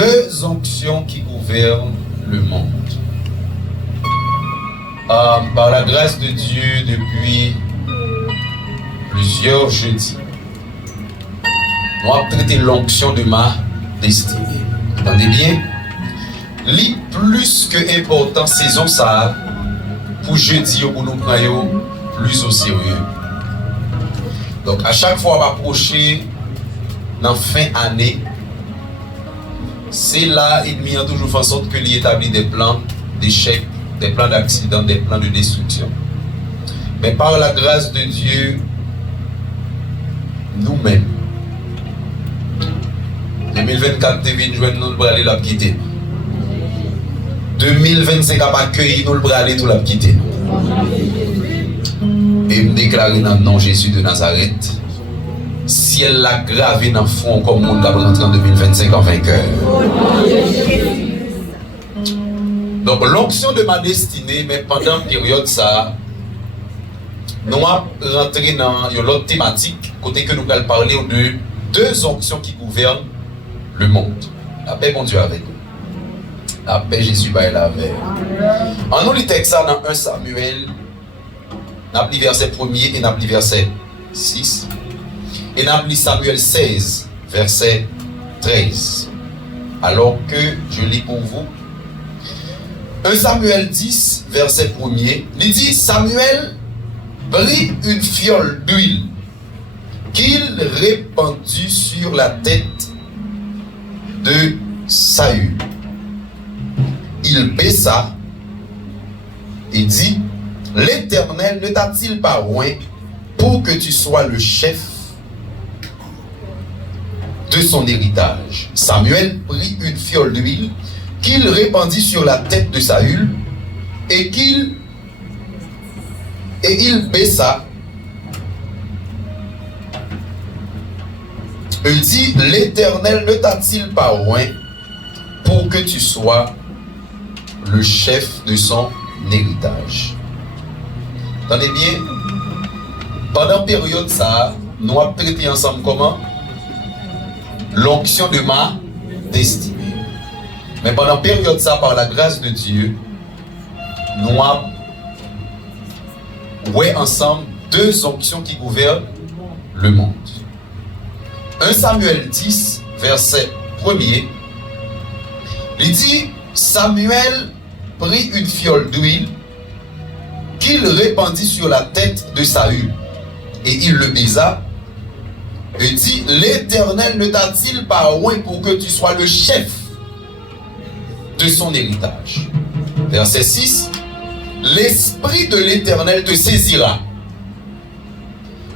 deux onctions qui gouvernent le monde. Par la grâce de Dieu, depuis plusieurs jeudis, nous avons traité l'onction de ma destinée. Entendez bien? Li plus que important saison ça pour jeudi pour nous prendre plus au sérieux. Donc à chaque fois on va approcher dans fin année, c'est là il met toujours fait en sorte que l'y établit des plans d'échec, des plans d'accident, des plans de destruction. Mais par la grâce de Dieu, nous-mêmes, 2024 TV nous pour aller la quitter. 2025 a pas accueilli nous pour aller tout la quitter. Et me déclarer dans le nom de Jésus de Nazareth, si elle l'a gravé dans le fond comme monde va rentrer en 2025 en vainqueur. Donc l'onction de ma destinée, mais pendant la période ça, nous allons rentrer dans l'autre thématique, côté que nous allons parler de deux onctions qui gouvernent le monde. La paix, mon Dieu, avec nous. La paix, Jésus, va la avec. En nous, le texte dans 1 Samuel, nous avons verset 1er et nous avons verset 6. Et nous avons Samuel 16, verset 13. Alors que je lis pour vous. 1 Samuel 10, verset 1er, il dit Samuel prit une fiole d'huile qu'il répandit sur la tête de Saül. Il baissa et dit l'Éternel ne t'a-t-il pas oint pour que tu sois le chef de son héritage? Samuel prit une fiole d'huile qu'il répandit sur la tête de Saül et il baissa. Il dit l'Éternel ne t'a-t-il pas oint pour que tu sois le chef de son héritage? Attendez bien, pendant la période ça, nous avons traité ensemble comment? L'onction de ma destinée. Mais pendant la période ça, par la grâce de Dieu, nous avons ensemble deux onctions qui gouvernent le monde. 1 Samuel 10, verset 1er, il dit Samuel prit une fiole d'huile qu'il répandit sur la tête de Saül et il le baisa et dit l'Éternel ne t'a-t-il pas oint pour que tu sois le chef de son héritage? Verset 6, l'Esprit de l'Éternel te saisira,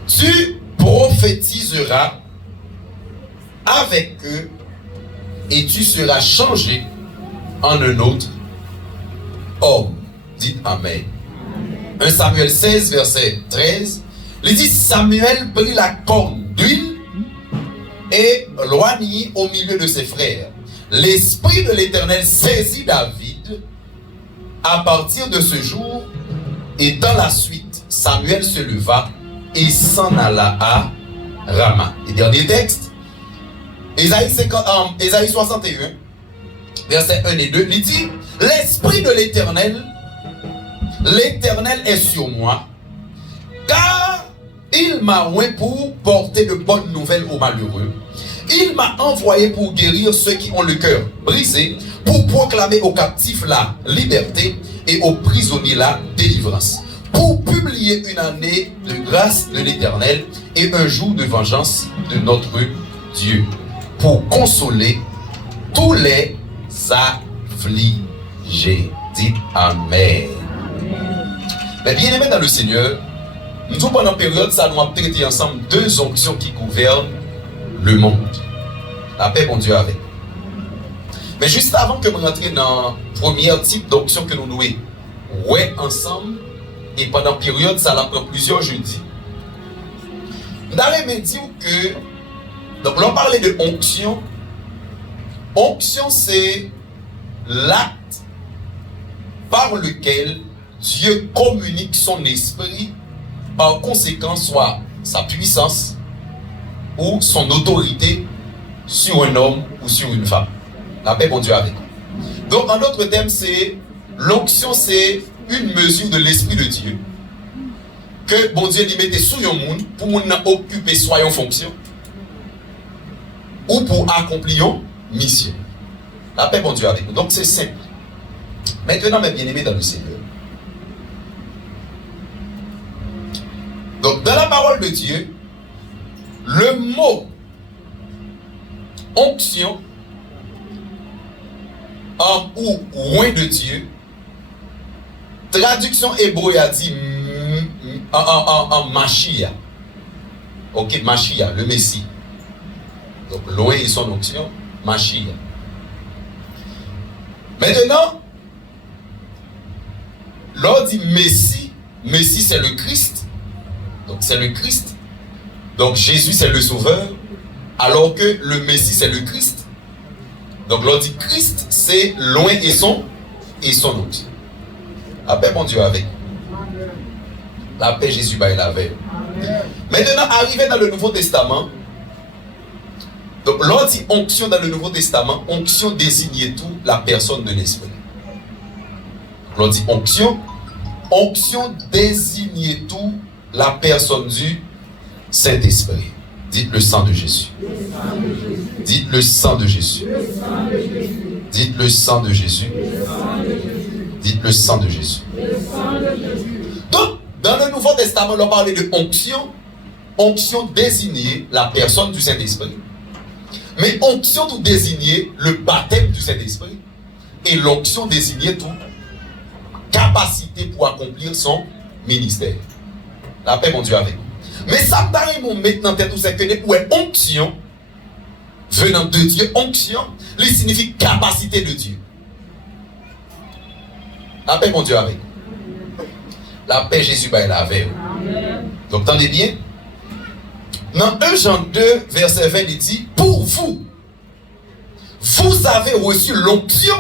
tu prophétiseras avec eux et tu seras changé en un autre homme. Dites Amen. 1 Samuel 16, verset 13. Il dit Samuel prit la corne d'huile et loignit au milieu de ses frères. L'Esprit de l'Éternel saisit David à partir de ce jour et dans la suite, Samuel se leva et s'en alla à Rama. Et dernier texte, Ésaïe 61, verset 1 et 2, il dit l'Esprit de l'Éternel est sur moi, car il m'a oint pour porter de bonnes nouvelles aux malheureux. Il m'a envoyé pour guérir ceux qui ont le cœur brisé, pour proclamer aux captifs la liberté et aux prisonniers la délivrance, pour publier une année de grâce de l'Éternel et un jour de vengeance de notre Dieu, pour consoler tous les affligés. Dites Amen. Mais bien aimé dans le Seigneur, nous sommes pendant une période, ça nous a traité ensemble deux onctions qui gouvernent le monde. La paix, mon Dieu, avec. Mais juste avant que nous rentrions dans le premier type d'onction que nous nous ensemble, et pendant une période, ça prend plusieurs jeudis. Nous allons me dire que, donc l'on parlait de onction. Onction, c'est l'acte par lequel Dieu communique son esprit, par conséquent, soit sa puissance ou son autorité sur un homme ou sur une femme. La paix, bon Dieu, avec. Donc, en d'autres termes, c'est l'onction, c'est une mesure de l'Esprit de Dieu que bon Dieu lui mettait sous le monde pour nous occuper soit en fonction ou pour accomplir une mission. La paix, bon Dieu, avec nous. Donc, c'est simple. Maintenant, mes bien-aimés dans le Seigneur. Donc, dans la parole de Dieu, le mot onction ou loin de Dieu, traduction hébreu a dit en Machia. Ok, Machia, le Messie. Donc, loin est son onction, Machia. Maintenant, l'on dit Messie, Messie c'est le Christ. Donc, c'est le Christ. Donc, Jésus c'est le Sauveur. Alors que le Messie c'est le Christ. Donc, l'on dit Christ c'est loin et son onction. La paix, mon Dieu, avec. La paix, Jésus, bah, il avait. Maintenant, arrivé dans le Nouveau Testament, donc, l'on dit onction dans le Nouveau Testament, onction désignait tout la personne de l'Esprit. L'on dit onction, onction désignait tout la personne du Saint-Esprit. Dites le sang de Jésus. Dites le sang de Jésus. Dites le sang de Jésus. Dites le sang de Jésus. Donc, dans le Nouveau Testament, on parlait de onction. Onction désignait la personne du Saint-Esprit. Mais onction tout désignait le baptême du Saint-Esprit. Et l'onction désignait tout capacité pour accomplir son ministère. La paix, mon Dieu, avec. Mais ça m'arrive maintenant, tout ça que pour onction venant de Dieu, onction, il signifie capacité de Dieu. La paix, mon Dieu, avec. La paix, Jésus, bah, il avait. Donc, entendez bien. Dans 1 Jean 2, verset 20, il dit, pour vous, vous avez reçu l'onction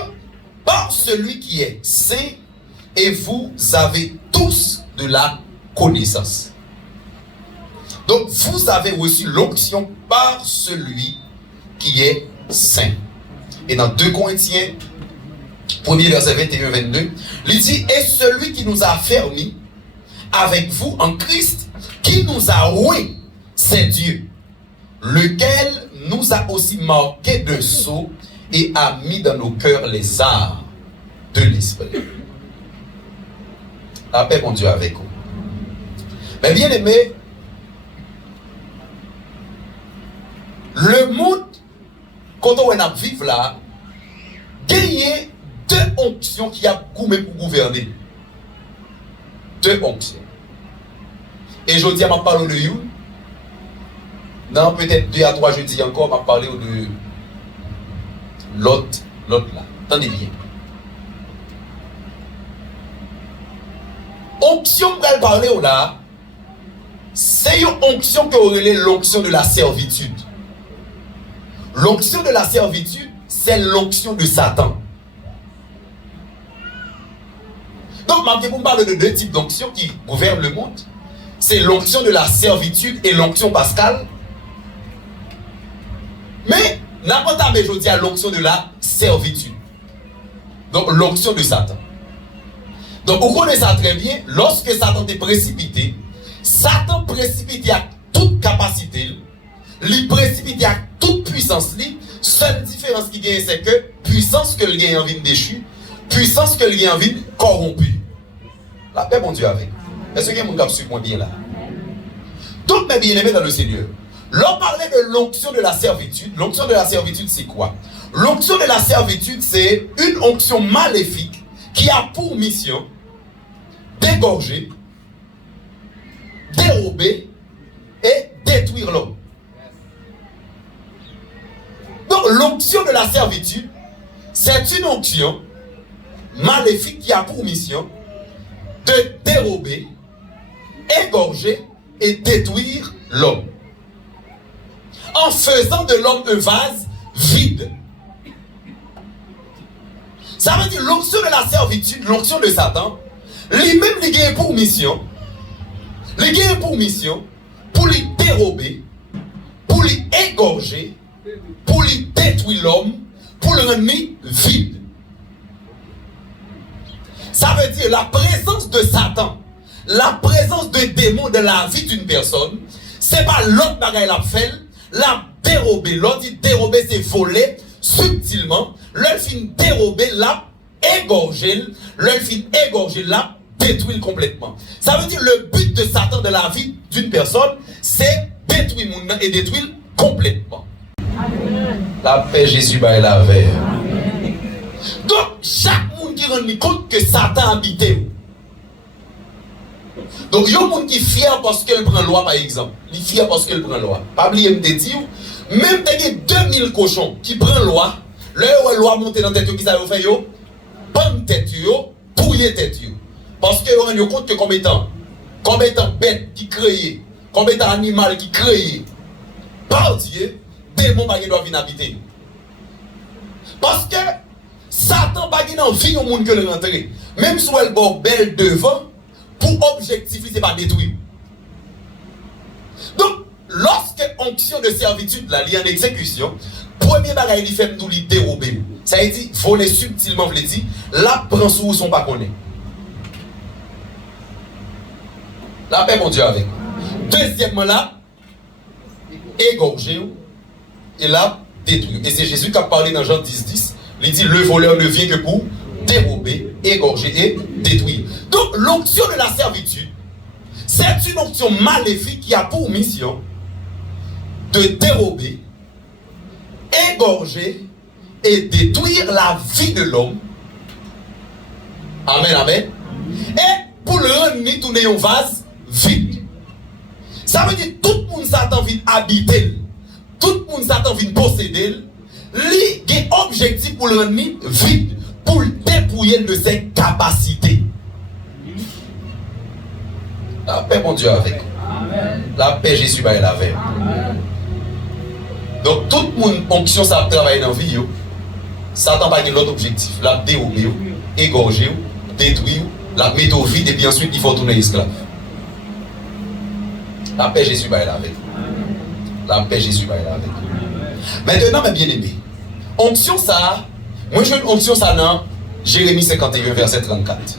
par celui qui est saint et vous avez tous de la connaissance. Donc, vous avez reçu l'onction par celui qui est saint. Et dans 2 Corinthiens, 1er verset 21-22, il dit, et celui qui nous a affermis avec vous en Christ, qui nous a roués, c'est Dieu, lequel nous a aussi marqué de sceau et a mis dans nos cœurs les arts de l'esprit. La paix, mon Dieu, avec vous. Mais bien aimé, le monde, quand on a vivre là, gagner 2 onctions qui a goûté pour gouverner. 2 onctions. Et je dis à ma parole de you. Dans peut-être 2 à 3 jeudis encore, m'a parlé de l'autre là. Attendez bien. Onction pour parler là, c'est une onction que relève l'onction de la servitude. L'onction de la servitude, c'est l'onction de Satan. Donc, on parle de 2 types d'onction qui gouvernent le monde. C'est l'onction de la servitude et l'onction pascale. Mais, n'importe quoi, je dis à l'onction de la servitude. Donc, l'onction de Satan. Donc, vous connaissez ça très bien. Lorsque Satan est précipité, Satan précipité à toute capacité, il précipité à toute puissance. Seule différence qui gagne, c'est que puissance que il gagne en vie déchu, puissance que il gagne en vie corrompue. La paix, mon Dieu, avec. Est-ce que vous avez suivi bien là? Toutes mes bien-aimés dans le Seigneur. L'on parlait de l'onction de la servitude. L'onction de la servitude, c'est quoi? L'onction de la servitude, c'est une onction maléfique qui a pour mission d'égorger, dérober et détruire l'homme. Donc, l'onction de la servitude, c'est une onction maléfique qui a pour mission de dérober, égorger et détruire l'homme. En faisant de l'homme un vase vide. Ça veut dire l'onction de la servitude, l'onction de Satan, lui-même, il a pour mission, pour lui dérober, pour lui égorger, pour lui détruire l'homme, pour pour le rendre vide. Ça veut dire la présence de Satan, la présence de démons dans la vie d'une personne, c'est pas l'autre bagaille la fait, la dérober. L'autre dit dérober, c'est voler subtilement. L'autre fin dérober, la égorger. L'autre fin égorger, la détruire complètement. Ça veut dire le but de Satan dans la vie d'une personne, c'est détruire le monde et détruire complètement. Amen. La paix Jésus va la veille. Donc chaque monde qui rend compte que Satan habite. Donc il y a un monde qui est fier parce qu'elle prend loi par exemple. Il est fier parce qu'elle prend loi. Pas oublier me dire, même il y a 2000 cochons qui prennent loi, leur loi monte dans tête qui ça fait yo, prendre tête yo, touiller tête yo. Parce que on rend compte que combien de temps bête qui créé, combien de temps animal qui créé par Dieu, démon pas doit venir habiter. Parce que Satan pas envie au monde que le rentrer. Même si elle est belle devant, pour objectif, c'est pas détruire. Donc, lorsque onction de servitude là, liée en exécution, premier bagage il fait nous dérober. Ça veut dire voler subtilement, veut dire là prend sous son pas connaît. La paix mon Dieu avec. Deuxièmement là, égorger et là détruire. Et c'est Jésus qui a parlé dans Jean 10:10. Il dit le voleur ne vient que pour dérober, égorger et détruire. Donc l'onction de la servitude, c'est une onction maléfique qui a pour mission de dérober, égorger et détruire la vie de l'homme. Amen, amen. Et pour le rendre tourner un vase vide. Ça veut dire tout le monde s'attend vite habiter, tout le monde s'attend vite posséder. Lui, il a un objectif pour le rendre vide, pour le dépouiller de ses capacités. La paix, mon Dieu, avec. Amen. La paix, Jésus va la avec. Donc, tout le monde, onction, ça travaille dans la vie, Satan n'a pas l'autre objectif. La dérober, égorger, détruire, la mettre au vide, et puis ensuite, il faut tourner esclave. La paix, Jésus va la avec. La paix, Jésus va la avec. Maintenant, mes bien-aimés, onction, ça, moi, je veux une onction, ça, dans Jérémie 51, verset 34.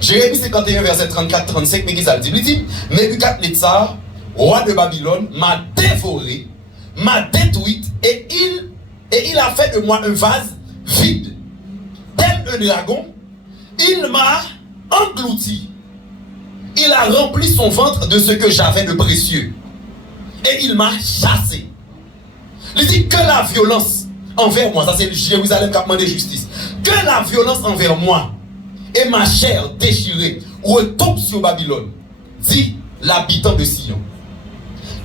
Jérémie 51, verset 34-35, mais qui ça dit? Il dit, Nebuchadnezzar, roi de Babylone, m'a dévoré, m'a détruite, et il a fait de moi un vase vide. Tel un dragon, il m'a englouti. Il a rempli son ventre de ce que j'avais de précieux. Et il m'a chassé. Il dit que la violence envers moi, ça c'est Jérusalem qui a demandé justice, que la violence envers moi et ma chair déchirée retombe sur Babylone, dit l'habitant de Sion.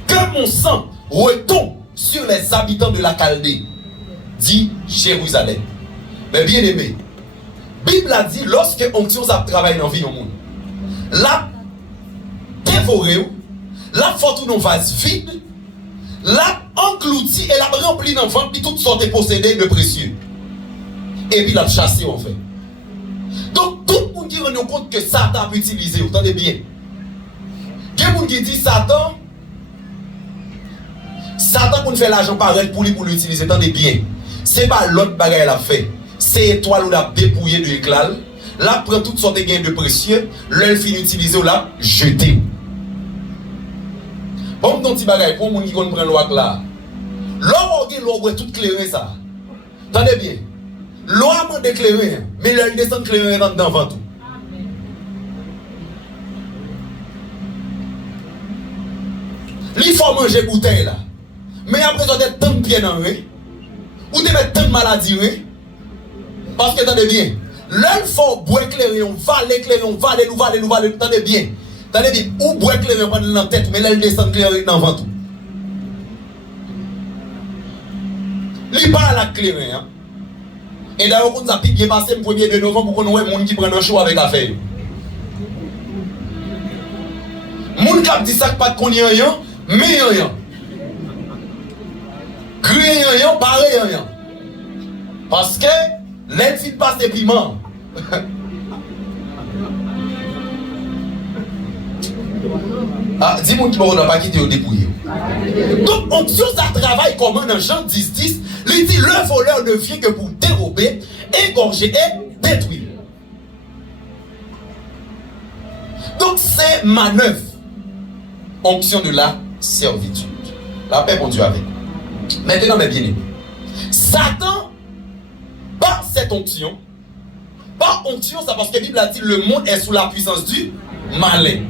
Que mon sang retombe sur les habitants de la Chaldée, dit Jérusalem. Mais bien aimé, Bible a dit lorsque onction ça travaille dans la vie au monde, la dévoré, la fortune en vase vide, la englouti et la rempli dans le ventre, puis toutes sortes de possédés de précieux. Et puis la chassé en fait. Donc tout le monde qui rend compte que Satan peut utiliser, vous entendez bien. Il y a des gens qui disent Satan pour faire l'argent pareil pour l'utiliser, attendez bien. C'est pas l'autre bagaille qu'elle a fait. C'est étoile ou la dépouillé de l'éclat. Là, prend toutes sortes de gains de précieux, l'elle finit d'utiliser ou la jeter. Bon, ton petit bagaille, pour les gens qui prennent l'eau là. L'eau est tout clairé ça. Attendez bien. L'eau a demandé clairé, mais elle descend clairé dans le ventre. Il faut manger bouteille là. Mais après, tu as tant de pieds dans le ou tu as tant de maladies. Parce que attendez bien. L'un faut boire clairé, on va aller, attendez bien. Attendez bien, ou boire clairé dans la tête, mais elle descend clairé dans le ventre. Il pas la clairé. Et d'ailleurs, quand ça pique, il est passé le 1er de novembre pour qu'on ait des gens qui prennent un show avec l'affaire. Les gens qui disent ça, pas de connaître rien, mais rien. Crier rien, pareil rien. Parce que l'infini passe des piments. Ah, dis-moi qui n'a pas quitté au dépouillé. Donc, onction, ça travaille comment dans Jean 10, il dit le voleur ne vient que pour dérober, égorger et détruire. Donc, c'est manœuvre. Onction de la servitude. La paix, mon Dieu, avec. Maintenant, mes bien-aimés, Satan, par cette onction, c'est parce que la Bible a dit le monde est sous la puissance du malin.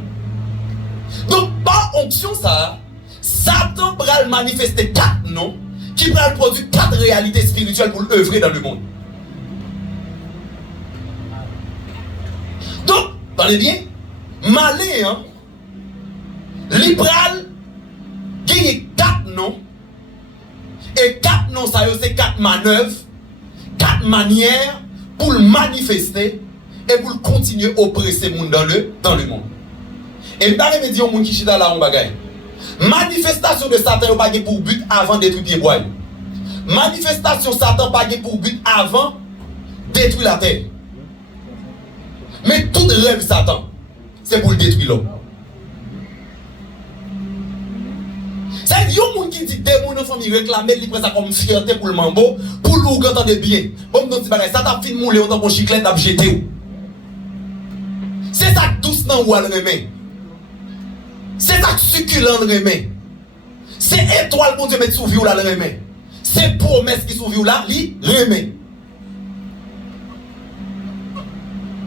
Donc, par onction, ça, Satan va manifester 4 noms qui vont produire 4 réalités spirituelles pour œuvrer dans le monde. Donc, parlez bien, malin, hein, libéral, gagne 4 noms, et 4 noms, ça c'est 4 manœuvres, 4 manières pour le manifester et pour le continuer à oppresser le monde dans le monde. Et je vais dire au monde qui chita là, on bagaille. Manifestation de Satan n'a pas pour but avant de détruire les bois. Manifestation de Satan n'a pas pour but avant de détruire la terre. Mais tout rêve Satan, c'est pour le détruire l'homme. C'est un monde qui dit des gens en famille réclament, il prend ça comme fierté pour le mambo, pour nous entendre bien. Comme dans ce ça t'a fini de mouler autant pour chiclette t'a jeté. C'est ça douce dans ou à remet. C'est ça succulent le remet. C'est étoile mon Dieu met sous vie là le remet. C'est promesse qui sous vie là, li remet.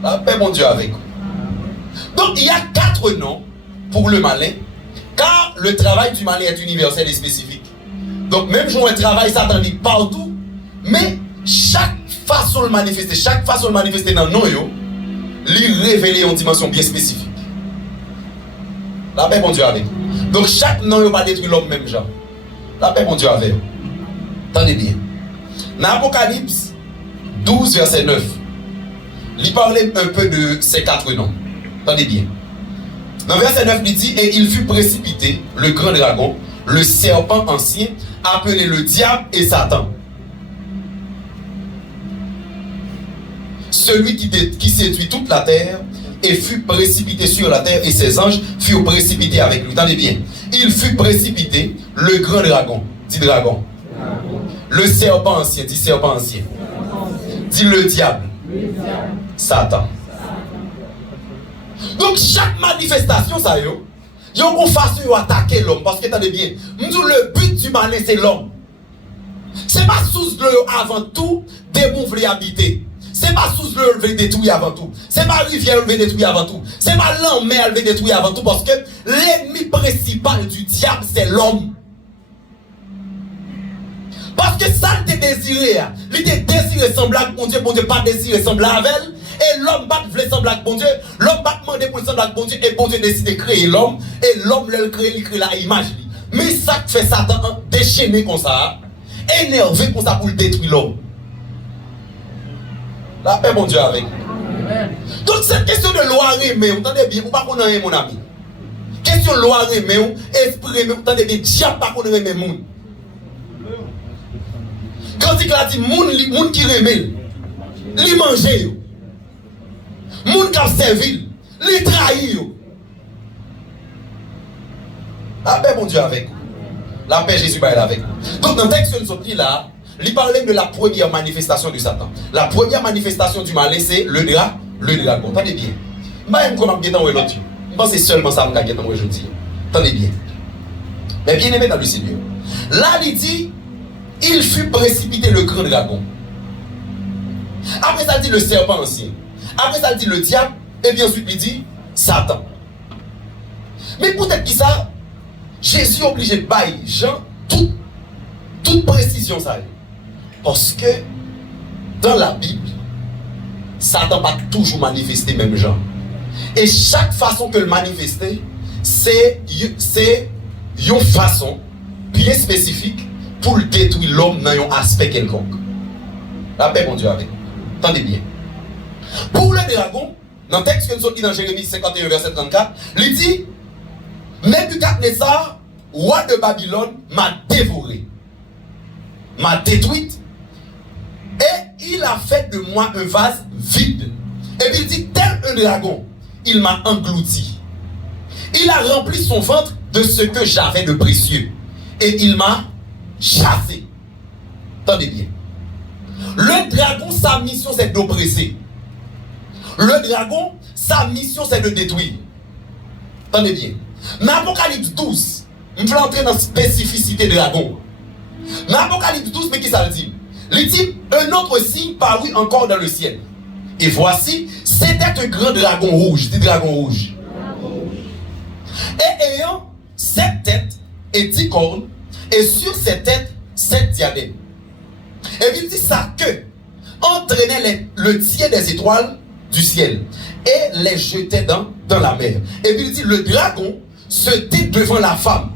La paix mon Dieu avec. Donc il y a 4 noms pour le malin. Car le travail du malin est universel et spécifique. Donc même si on travaille satanique partout, mais chaque façon de manifester dans nous, lui révéler une dimension bien spécifique. La paix mon Dieu avec. Donc chaque nom n'a pas détruit l'homme même genre. La paix mon Dieu avec. Attendez bien. Dans Apocalypse 12 verset 9, il parlait un peu de ces 4 noms. Attendez bien. Dans verset 9, il dit, et il fut précipité, le grand dragon, le serpent ancien, appelé le diable et Satan. Celui qui séduit toute la terre, et fut précipité sur la terre, et ses anges furent précipités avec lui. Attendez bien. Il fut précipité, le grand dragon, dit dragon. Le serpent ancien, dit serpent ancien. Dit le diable. Satan. Donc chaque manifestation, ça y est, il y a une façon d'attaquer l'homme. Parce que attendez bien, le but du malin, c'est l'homme. C'est pas sous le avant tout, des mots veulent habiter. C'est pas sous le veut détruire avant tout. C'est pas rivière veut détruire avant tout. C'est pas l'enmer veut détruire avant tout. Parce que l'ennemi principal du diable, c'est l'homme. Parce que ça, il te désiré. Il te désiré semblable, mon Dieu, pas désiré semblable avec elle. Et l'homme bat voulait sembler avec bon Dieu. L'homme bat demandé pour sembler avec bon Dieu. Et bon Dieu décide de créer l'homme. Et l'homme, il crée la image. Mais ça fait Satan déchaîner comme ça. Énervé comme ça pour détruire l'homme. La paix, mon Dieu, avec. Donc, cette question de loi remé, vous entendez bien, vous ne pas connaître mon ami. Question de loi remé, esprit remé, vous entendez bien, diable pas connaître mon. Quand il a dit, moun qui remé, li manger. Moun qui a servi, li trahi. La paix, mon Dieu, avec. La paix, Jésus, est avec. Donc, dans le texte que nous sommes là, il parlait de la première manifestation du Satan. La première manifestation du malin, c'est le dragon. Attendez bien. Je ne sais pas l'autre. Je pense que c'est seulement ça que je vais aujourd'hui. Attendez bien. Mais bien aimé dans le Seigneur. Là, il dit, il fut précipité le grand dragon. Après ça, il dit le serpent ancien. Après ça, il dit le diable. Et bien ensuite, il dit Satan. Mais peut-être que ça, Jésus est obligé de bailler Jean toute précision. Ça. Parce que dans la Bible, Satan va toujours manifester même Jean. Et chaque façon que le manifester, c'est une façon bien spécifique pour détruire l'homme dans un aspect quelconque. La paix, mon Dieu, avec. Attendez bien. Pour le dragon, dans le texte que nous avons dit dans Jérémie 51, verset 34, il dit Nebuchadnezzar, roi de Babylone, m'a dévoré, m'a détruite, et il a fait de moi un vase vide. Et puis il dit tel un dragon, il m'a englouti. Il a rempli son ventre de ce que j'avais de précieux. Et il m'a chassé. Attendez bien. Le dragon, sa mission, c'est d'oppresser. Le dragon, sa mission, c'est de détruire. Attendez bien. Dans Apocalypse 12, je vais entrer dans la spécificité de dragon. Dans Apocalypse 12, mais qui ça le dit? Il dit, un autre signe parut encore dans le ciel. Et voici, c'était un grand dragon rouge. Dit dragon rouge. Et ayant 7 têtes et 10 cornes, et sur ces têtes, 7 diadèmes. Et il dit, sa queue entraînait le tiers des étoiles du ciel et les jetait dans la mer. Et puis il dit, le dragon se tait devant la femme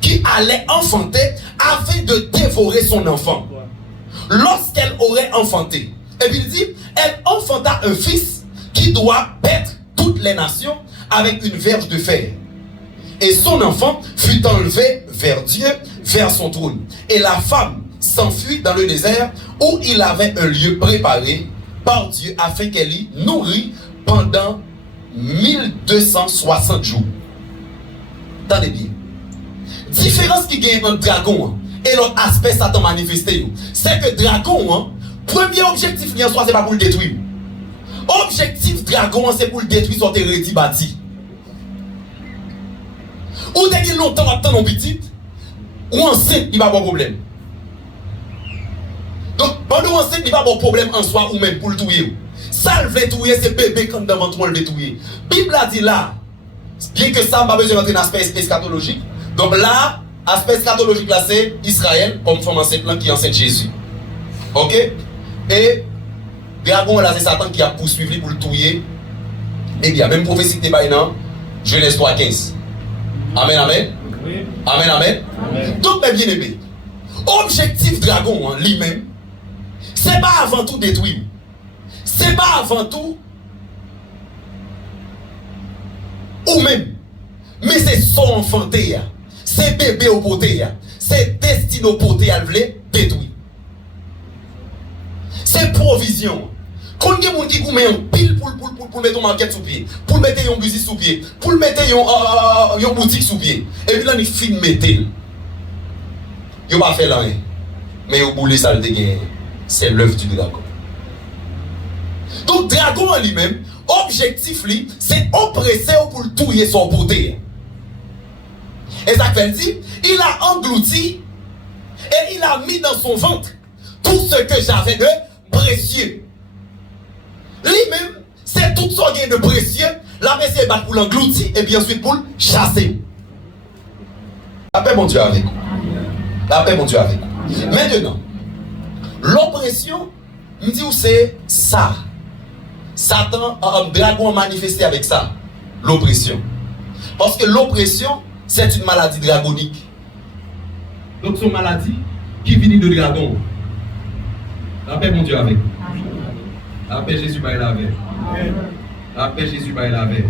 qui allait enfanter afin de dévorer son enfant. Lorsqu'elle aurait enfanté, et puis il dit, elle enfanta un fils qui doit paître toutes les nations avec une verge de fer. Et son enfant fut enlevé vers Dieu, vers son trône. Et la femme s'enfuit dans le désert où il avait un lieu préparé par Dieu afin qu'elle y nourrit pendant 1260 jours. Attendez bien. Différence qui gagne entre dragon et l'autre aspect Satan manifesté, c'est que dragon, premier objectif en soi, c'est pas pour le détruire. Objectif dragon, c'est pour le détruire son territoire bâti. Ou dès qu'il longtemps attend petit, ou enceinte, il va avoir problème. Donc, pendant enceinte, il va avoir problème en soi ou même pour le tuer. Ça, le veut tuer, c'est bébé quand devant toi le veut tuer. Bible a dit là, bien que ça, on n'a pas besoin d'entrer dans l'aspect eschatologique. Donc là, aspect eschatologique là, c'est Israël, comme femme enceinte là qui enseigne Jésus. Ok? Et, dragon là, c'est Satan qui a poursuivi pour le tuer. Eh bien, même prophétie qui est dans Genèse 3:15. Amen, amen. Oui. Amen, amen. Amen. Donc, mes bien-aimés, objectif dragon lui-même, c'est pas avant tout détruire. C'est pas avant tout ou même, mais c'est son enfanté, c'est bébé au poté, c'est destiné au poté à le détruire. C'est provision. Quand il y a des gens qui mettent un pile pour mettre une marquette sous pied, pour mettre un business sous pied, pour mettre une boutique sous pied, et puis là, il filme mettre. Il n'a pas fait rien. Mais il a boulé ça le dégât. C'est l'œuvre du dragon. Donc, dragon en lui-même, objectif, c'est oppresser pour le touiller son poté. Et ça fait dit, il a englouti et il a mis dans son ventre tout ce que j'avais de précieux. Lui-même, c'est tout son gain de précieux. La messe est pour l'engloutir et bien ensuite pour le chasser. La paix, mon Dieu, avec vous. La paix, mon Dieu, avec vous. Maintenant, l'oppression, me dit où c'est ça. Satan, un dragon manifesté avec ça. L'oppression. Parce que l'oppression, c'est une maladie dragonique. Donc, c'est une maladie qui vient de dragon. La paix, mon Dieu, avec vous. La paix Jésus va la paix. La paix Jésus va la paix.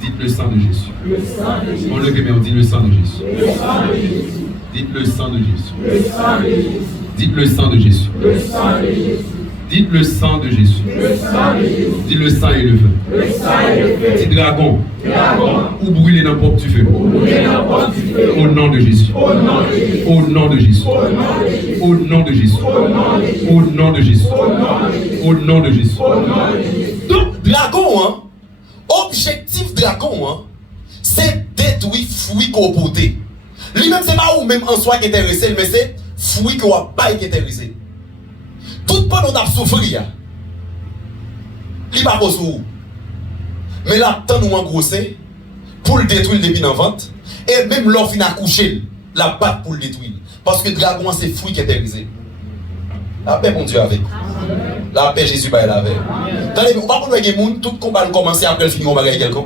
Dites le sang de Jésus. Le sang de Jésus. On le met, on dit le sang de Jésus. Le sang de Jésus. Dites le sang de Jésus. Le sang de Jésus. Dites le sang de Jésus. Le sang de Jésus. Dites le sang de Jésus. Le sang de Jésus. Dites le sang et le feu. Le sang et le feu. Dites dragon. Dragon. Ou brûler n'importe du feu. Ou brûler n'importe du feu. Au nom de Jésus. Au nom de Jésus. Au nom de Jésus. Au nom de Jésus. Au nom de Jésus. Au nom de Jésus. Donc, dragon, objectif dragon, c'est détruire fruit qu'on porté. Lui-même, c'est pas ou même en soi qui est intéressé, mais c'est fruit qu'on n'a pas qui est intéressé. Tout le monde a souffert. Il va pas souffrir. Mais là, tant nous engrosser pour le détruire depuis dans vente. Et même l'offre a couché, la batte pour le détruire. Parce que le dragon, c'est fruit qui est intéressé. La paix, mon Dieu, avec vous. La paix, Jésus, va la paix. Attendez, vous ne pouvez pas dire tout combat commencer après le film, on va gagner quelqu'un.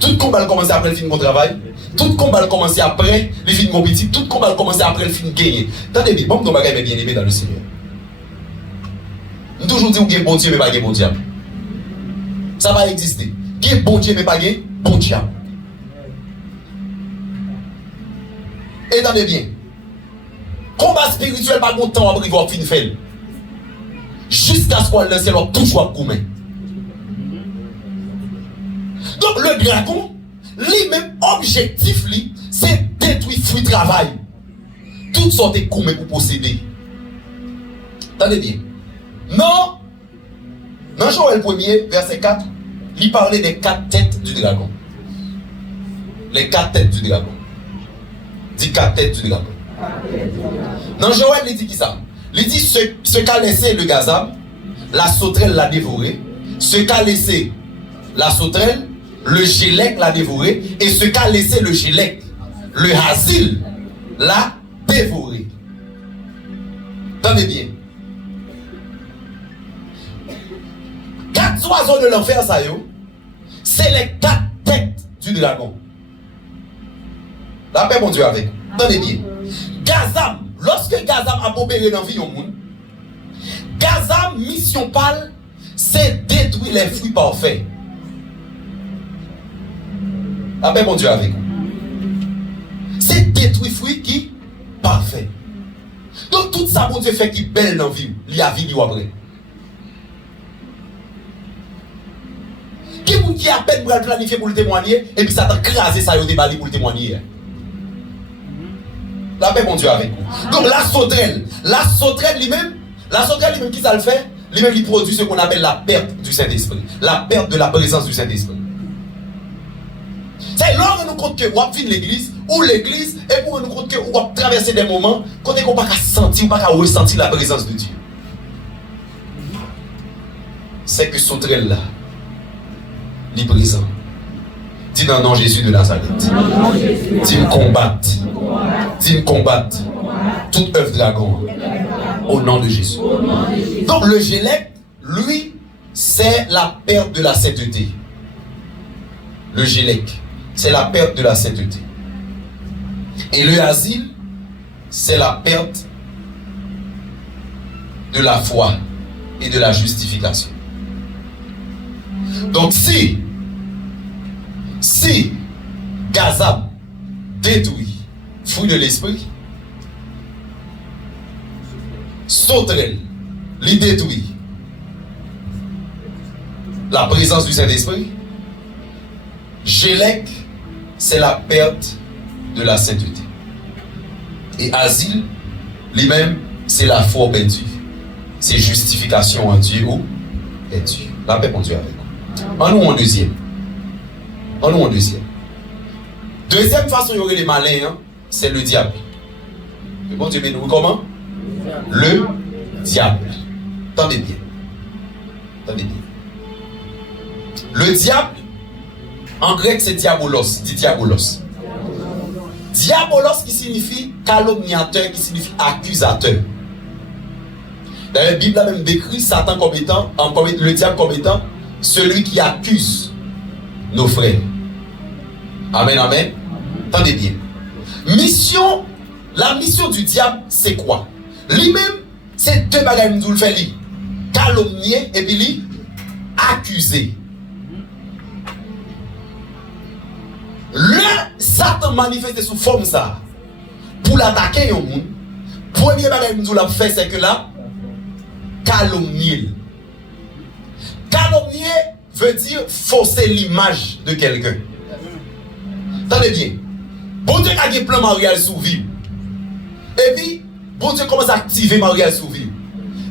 Tout combat commencer après le film, on travaille. Tout combat commencer après le film, on petit. Tout combat commencer après le film, gagner. Attendez, bon, nous allons bien aimé dans le Seigneur. Nous toujours dit qu'il y a bon Dieu, mais pas de bon diable. Ça va exister. Il y a bon Dieu, mais pas de bon diable. Et attendez bien. Combat spirituel, pas de temps à briver, fin fait. Jusqu'à ce qu'on lance leur toujours à coumer. Donc le dragon, lui-même, objectif, c'est détruire fruit travail. Toutes sortes de coups pour posséder. Attendez bien. Non, dans Joël 1er, verset 4, il parlait des 4 têtes du dragon. Les 4 têtes du dragon. Dit 4 têtes du dragon. Dans Joël, il dit qui ça? Il dit ce qu'a laissé le gazam, la sauterelle l'a dévoré. Ce qu'a laissé la sauterelle, le gélec l'a dévoré. Et ce qu'a laissé le gélec, le hasil, l'a dévoré. Attendez bien. 4 oiseaux de l'enfer, ça y est, c'est les 4 têtes du dragon. La paix, mon Dieu, avec. Attendez bien. Gazam, lorsque Gazam a opéré dans la vie au monde, Gazam, mission pâle, c'est détruire les fruits parfaits. La paix, mon Dieu, avec. C'est détruire les fruits qui parfaits. Donc, tout ça, mon Dieu, fait qui belle dans la vie, il y a vie après. Qui a peine pour le planifier pour le témoigner, et puis ça t'a crasé ça au débat pour le témoigner. La paix, mon Dieu, avec vous. Donc la sauterelle lui-même, qui ça le fait, lui-même, il produit ce qu'on appelle la perte du Saint-Esprit. La perte de la présence du Saint-Esprit. C'est là qu'on nous compte que on vient l'église, ou l'église, et pour nous compte que on va traverser des moments, qu'on ne peut pas sentir, ou pas ressentir la présence de Dieu. C'est que sauterelle là, il est présent. Dis dans le nom Jésus de Nazareth. Dis me combattre. Dis me combattre. Toute œuvre dragon. Au nom de Jésus. Donc le gélec, lui, c'est la perte de la sainteté. Le gélec, c'est la perte de la sainteté. Et le asile, c'est la perte de la foi et de la justification. Donc si Gazam détruit fruit de l'esprit, sauterelle lui détruit la présence du Saint-Esprit, gélec, c'est la perte de la sainteté. Et asile, lui-même, c'est la foi perdue. C'est justification en Dieu ou est Dieu. La paix, mon Dieu, avec nous. En nous, en deuxième. Deuxième façon, il y aurait les malins, hein, c'est le diable. Le bon Dieu, mais nous, comment? Le diable. Attendez bien. Le diable, en grec, c'est diabolos. Dit diabolos. Diabolos qui signifie calomniateur, qui signifie accusateur. Dans la Bible, a même décrit Satan comme étant, le diable comme étant celui qui accuse nos frères. Amen, amen. Attendez bien. La mission du diable, c'est quoi? Lui-même, c'est 2 bagages nous le fait lui. Calomnier et puis lui, accuser. Le Satan manifeste sous forme ça. Pour l'attaquer au monde, premier bagage nous l'a fait, c'est que là, calomnier. Calomnier veut dire fausser l'image de quelqu'un. Attendez bien. Bon Dieu a un plan mariage sous vie. Et puis, bon Dieu commence à activer mariage sous vie.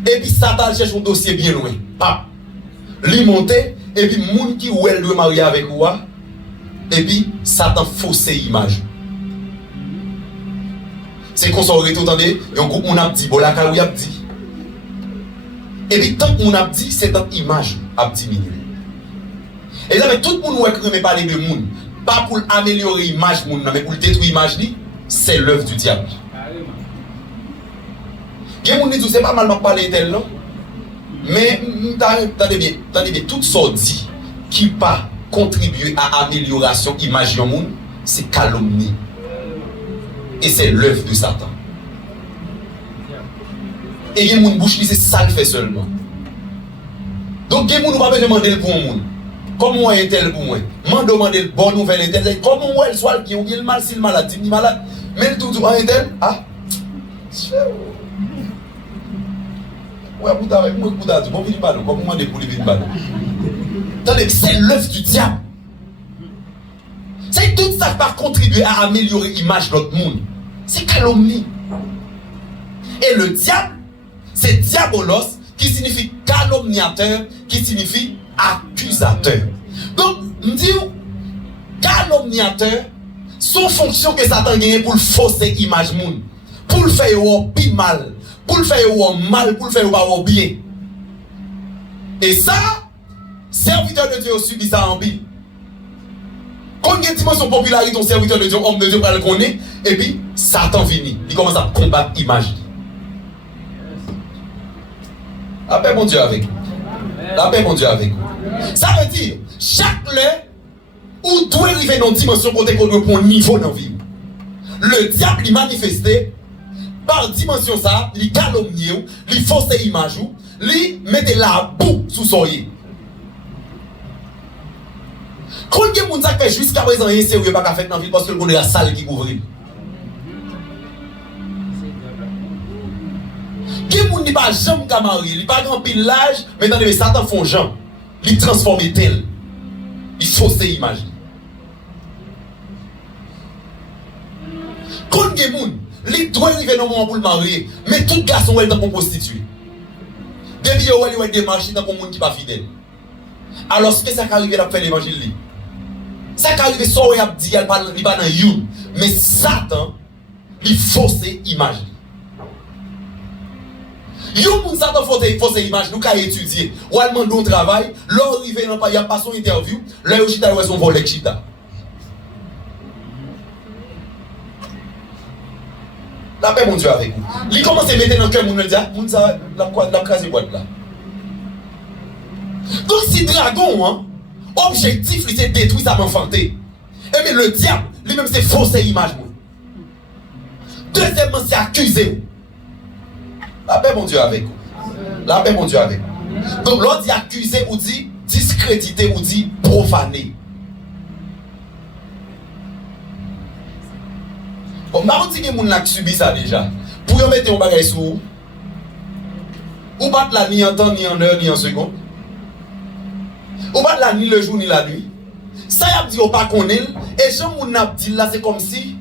Et puis, Satan cherche un dossier bien loin. Pap. Lui monter, et puis, moun qui ou elle doit marier avec moi. Et puis, Satan fausse l'image. C'est qu'on s'en retourne, attendez, il y a un groupe, on a dit, bon, la carouille a dit. Et puis, tant qu'on a dit, c'est dans l'image a diminué. Et là, tout le monde qui parler de monde, pas pour améliorer l'image, mais pour détruire l'image, c'est l'œuvre du diable. Il y a des gens qui disent, c'est pas mal de parler tel, non? Mais, attendez bien, tout ça dit qui pas contribuer à amélioration image du monde, c'est calomnie. Et c'est l'œuvre de Satan. Et il y a des gens qui bouche, c'est ça le fait seulement. Donc, il y a des gens qui ne pas demander pour le monde. Comment est-elle pour moi? Je demande une bonne nouvelle. Comment elle soit qui est mal, si le malade, il est malade. Mais le tout, est-elle? Ah? Ouais, vous avez moi, vous avez dit, bon, vous pas comment vous demandez pour les vins ballons? Attendez, c'est l'œuvre du diable. C'est ça va contribuer à améliorer l'image de l'autre monde. C'est calomnie. Et le diable, c'est diabolos, qui signifie calomniateur, qui signifie accusateur. Donc, on dit, calomniateur, son fonction que Satan gagne pour le fausser l'image monde, pour le faire plus mal, pour le faire mal, pour le faire bien. Et ça, serviteur de Dieu subit ça en pile. Quand il y a une dimension popularité, ton serviteur de Dieu, homme de Dieu, pas le connaît, et puis Satan finit. Il commence à combattre l'image. La paix, mon Dieu, avec vous. La paix, mon Dieu, avec vous. Ça veut dire, chaque l'heure, où doit arriver dans une dimension côté qu'on doit prendre niveau dans la vie. Le diable, il manifestait par dimension ça, il calomnie, il force l'image, il met la boue sous son yeux. Quand il y a des gens qui fait jusqu'à présent, il ne pas faire dans la ville parce que le la salle qui couvre. Qui ne dit pas jamais qu'à marier, il pas grand pillage, mais dans les Satan font gens, il transforme tel, il fausse l'image. Quand il y a des gens, il doit arriver dans le moment pour le marier, mais tout garçon est dans pour prostituer. Depuis il y a des marchés dans le monde qui n'est pas fidèle. Alors ce que ça arrive à faire l'évangile, ça arrive sans qu'il dit il n'est pas dans you, mais Satan, il fausse l'image. Yon Satan fausse l'image, nous avons étudié, ou allemand nous travail, l'on arrive dans il n'y a pas son interview, là il y a son volet chita. La paix, mon Dieu, avec vous. Il commence à mettre dans le cœur, mon Dieu, mon Dieu, la crase boîte là. Donc, si dragon, hein, objectif, il s'est détruit, ça m'a enfanté. Et mais le diable, lui-même, c'est fausser l'image. Deuxièmement, c'est accuser. La paix, mon Dieu, avec vous. La paix, mon Dieu, avec vous. Donc, l'autre dit accuser ou dit discréditer ou dit profaner. Bon, je dis que les gens qui subissent ça déjà. Pour y mettre un bagage sur vous, ou pas la ni en temps, ni en heure, ni en seconde. Ou pas la ni le jour, ni la nuit. Ça y a dit, ou pas qu'on est. Et si on a dit là, c'est comme si.